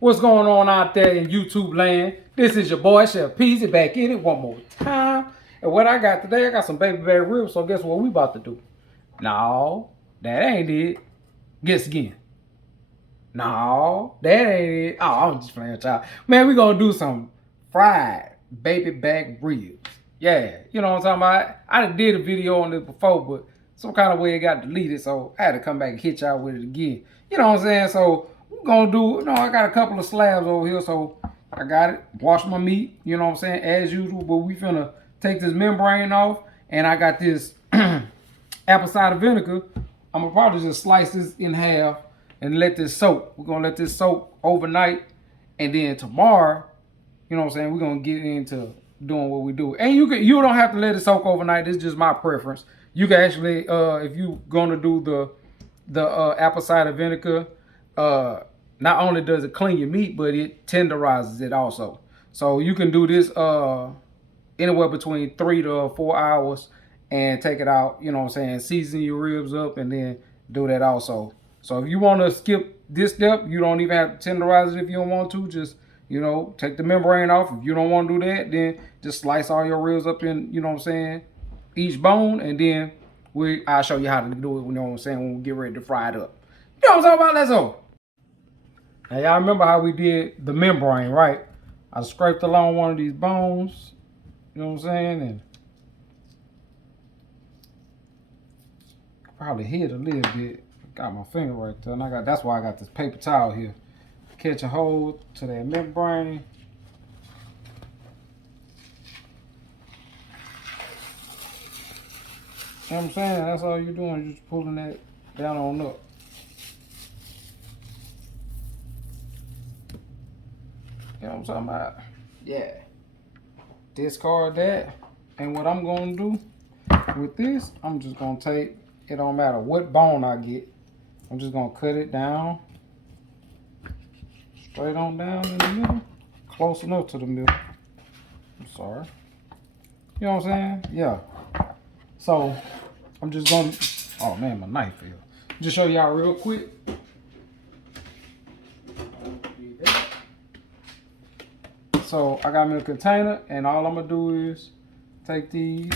What's going on out there in YouTube land? This is your boy Chef Peasy back in it one more time. And what I got today, I got some baby back ribs. So guess what we about to do? No, that ain't it. Guess again. No, that ain't it. Oh, I'm just playing with y'all. Man, we gonna do some fried baby back ribs. Yeah, you know what I'm talking about? I done did a video on this before, but some kind of way it got deleted, so I had to come back and hit y'all with it again. You know what I'm saying? So we're gonna do, I got a couple of slabs over here, so I got it. Wash my meat, you know what I'm saying, as usual, but we finna take this membrane off, and I got this apple cider vinegar. I'm gonna probably just slice this in half and let this soak. We're gonna let this soak overnight, and then tomorrow, you know what I'm saying, we're gonna get into doing what we do. And you don't have to let it soak overnight. This is just my preference. You can actually, if you're gonna do the apple cider vinegar, not only does it clean your meat, but it tenderizes it also. So you can do this anywhere between 3 to 4 hours and take it out, you know what I'm saying, season your ribs up and then do that also. So if you want to skip this step, you don't even have to tenderize it if you don't want to. Just, take the membrane off. If you don't want to do that, then just slice all your ribs up in, you know what I'm saying, each bone, and then I'll show you how to do it, you know what I'm saying, when we get ready to fry it up. You know what I'm talking about? Let's go. Now y'all remember how we did the membrane, right? I scraped along one of these bones, you know what I'm saying, and probably hit a little bit. Got my finger right there, and that's why I got this paper towel here. Catch a hold to that membrane. You know what I'm saying? That's all you're doing, you're just pulling that down on up. You know what I'm talking about? Yeah. Discard that. And what I'm gonna do with this, I'm just gonna take, it don't matter what bone I get, I'm just gonna cut it down, straight on down in the middle, close enough to the middle. I'm sorry. You know what I'm saying? Yeah. So I'm just gonna, oh man, my knife fell. Just show y'all real quick. So I got me a container, and all I'm gonna do is take these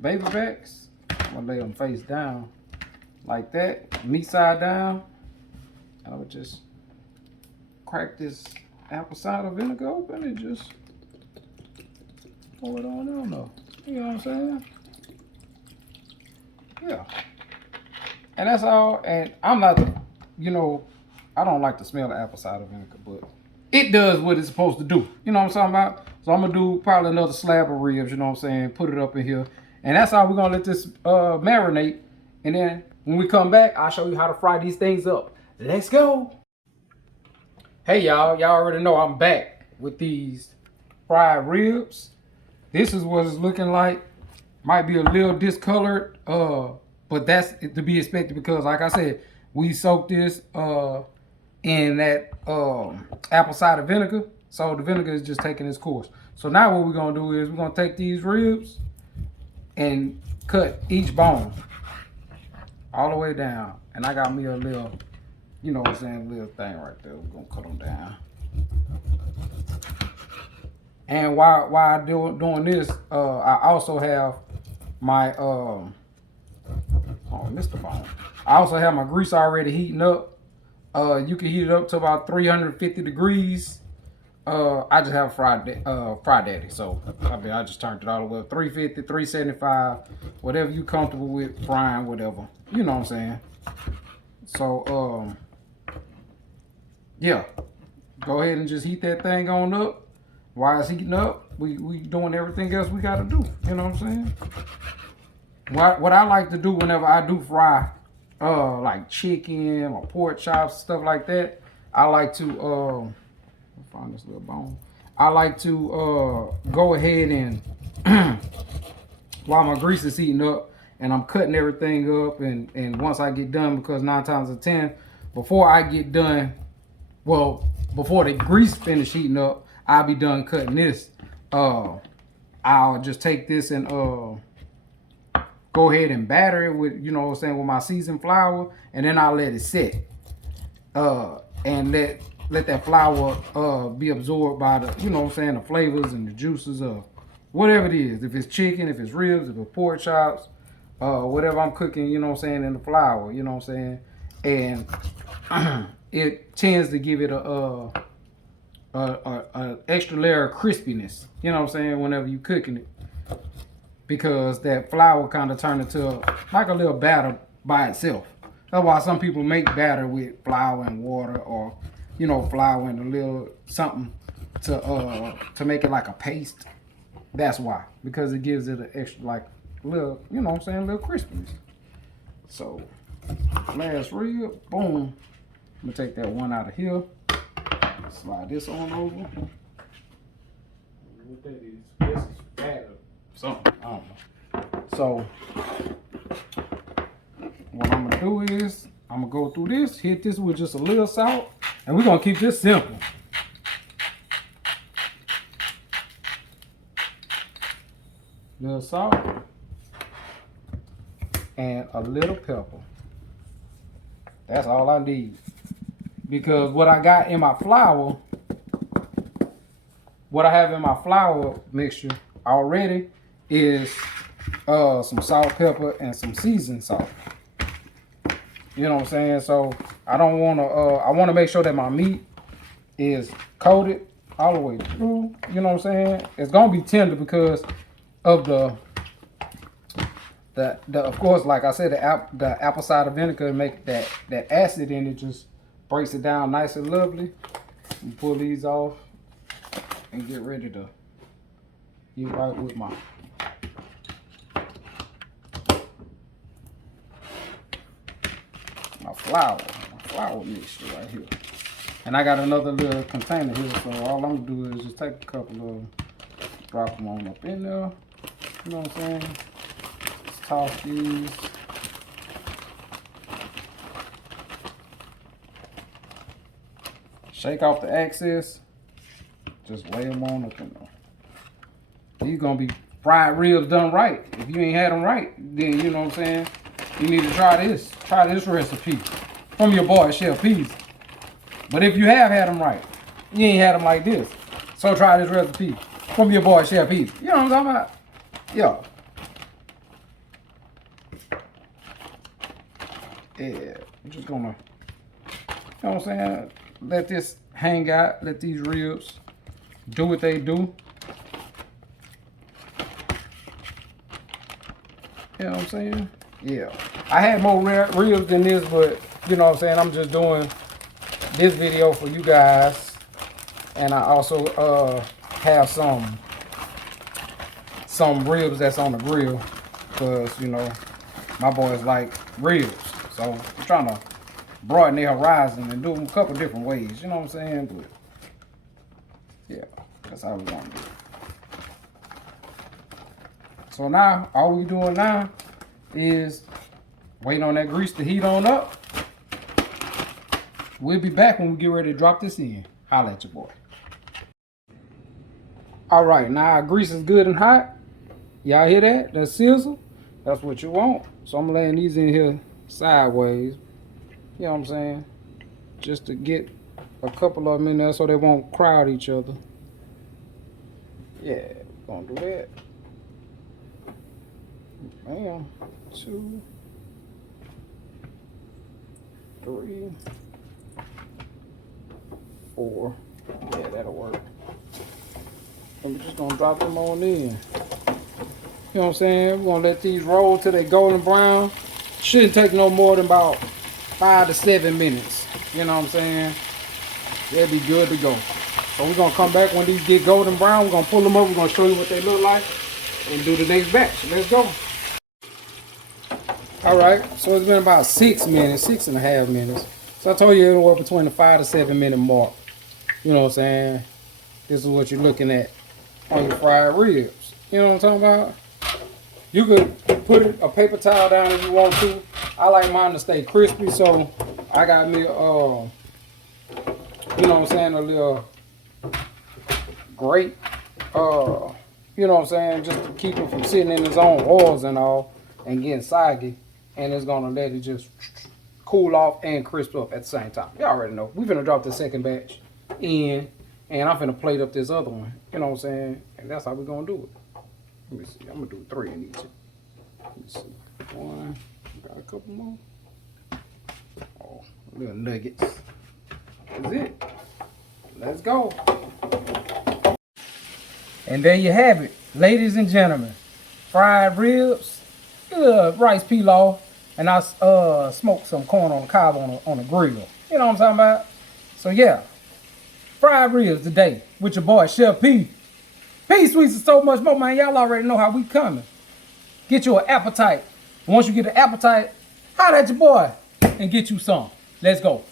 baby backs. I'm gonna lay them face down like that, meat side down. And I would just crack this apple cider vinegar open and just pour it on down though. You know what I'm saying? Yeah. And that's all. And I'm not, I don't like the smell of apple cider vinegar, but it does what it's supposed to do. You know what I'm talking about? So I'm gonna do probably another slab of ribs, you know what I'm saying? Put it up in here. And that's how we're gonna let this marinate. And then when we come back, I'll show you how to fry these things up. Let's go. Hey y'all already know I'm back with these fried ribs. This is what it's looking like. Might be a little discolored, but that's to be expected because, like I said, we soaked this in that apple cider vinegar. So the vinegar is just taking its course. So now what we're gonna do is we're gonna take these ribs and cut each bone all the way down. And I got me a little, you know what I'm saying, little thing right there. We're gonna cut them down. And while I'm doing this, I also have my oh, I missed the bone. I also have my grease already heating up. You can heat it up to about 350 degrees. I just have Fry Daddy, so I just turned it all the way up 350, 375, whatever you comfortable with frying, whatever. You know what I'm saying? So yeah, go ahead and just heat that thing on up. While it's heating up, we doing everything else we gotta do. You know what I'm saying? What I like to do whenever I do fry like chicken or pork chops, stuff like that, I like to find this little bone. I like to go ahead and while my grease is heating up and I'm cutting everything up, and once I get done, because 9 times out of 10, before I get done, well, before the grease finish heating up, I'll be done cutting this. I'll just take this and go ahead and batter it with, you know what I'm saying, with my seasoned flour, and then I'll let it set. And let let that flour be absorbed by the, you know what I'm saying, the flavors and the juices of whatever it is. If it's chicken, if it's ribs, if it's pork chops, whatever I'm cooking, you know what I'm saying, in the flour, you know what I'm saying, and it tends to give it a extra layer of crispiness, you know what I'm saying, whenever you cooking it, because that flour kind of turned into like a little batter by itself. That's why some people make batter with flour and water, or you know, flour and a little something to make it like a paste. That's why, because it gives it an extra, like, little, you know what I'm saying, little crispiness. So last rib, boom. I'm gonna take that one out of here. Slide this on over. What that is? This is batter. Something, I don't know. So what I'm gonna do is I'm gonna go through this, hit this with just a little salt, and we're gonna keep this simple. Little salt and a little pepper. That's all I need, because what I got in my flour, what I have in my flour mixture already is some salt, pepper, and some seasoned salt. You know what I'm saying? So I don't want to, I want to make sure that my meat is coated all the way through. You know what I'm saying? It's going to be tender because of the of course, like I said, the apple cider vinegar make that acid in it, just breaks it down nice and lovely. And pull these off and get ready to get right with my flour mixture right here. And I got another little container here, so all I'm gonna do is just take a couple of, drop them on up in there. You know what I'm saying? Just toss these. Shake off the excess. Just lay them on up in there. These gonna be fried ribs done right. If you ain't had them right, then you know what I'm saying, you need to try this. Try this recipe from your boy Chef Peasy. But if you have had them right, you ain't had them like this. So try this recipe from your boy Chef Peasy. You know what I'm talking about? Yeah. Yeah. I'm just gonna, you know what I'm saying, let this hang out, let these ribs do what they do. You know what I'm saying? Yeah. I had more ribs than this, but you know what I'm saying, I'm just doing this video for you guys. And I also have some ribs that's on the grill, because you know my boys like ribs. So I'm trying to broaden their horizon and do them a couple different ways. You know what I'm saying? But yeah, that's how we're gonna do it. So now, all we doing now is waiting on that grease to heat on up. We'll be back when we get ready to drop this in. Holla at your boy. All right, now our grease is good and hot. Y'all hear that? That sizzle? That's what you want. So I'm laying these in here sideways. You know what I'm saying? Just to get a couple of them in there so they won't crowd each other. Yeah, we're gonna do that. Bam, 2, 3, 4. Yeah, that'll work. And we're just gonna drop them on in. You know what I'm saying? We're gonna let these roll till they golden brown. Shouldn't take no more than about 5 to 7 minutes. You know what I'm saying? They'll be good to go. So we're gonna come back when these get golden brown. We're gonna pull them up. We're gonna show you what they look like and do the next batch. Let's go. All right, so it's been about 6 minutes, 6.5 minutes. So I told you anywhere between the 5 to 7 minute mark. You know what I'm saying? This is what you're looking at on your fried ribs. You know what I'm talking about? You could put a paper towel down if you want to. I like mine to stay crispy, so I got me, you know what I'm saying, a little grate, you know what I'm saying, just to keep it from sitting in its own oils and all and getting soggy. And it's gonna let it just cool off and crisp up at the same time. Y'all already know. We finna drop the second batch in, and I'm finna plate up this other one. You know what I'm saying? And that's how we gonna do it. Let me see. I'm gonna do 3 in each. Let me see. 1. Got a couple more. Oh, little nuggets. That's it. Let's go. And there you have it, ladies and gentlemen. Fried ribs, rice pilaf, and I smoked some corn on the cob on the grill. You know what I'm talking about? So yeah, fried ribs today with your boy Chef P. P Sweets and so much more, man. Y'all already know how we coming. Get you an appetite. Once you get an appetite, holler at your boy and get you some. Let's go.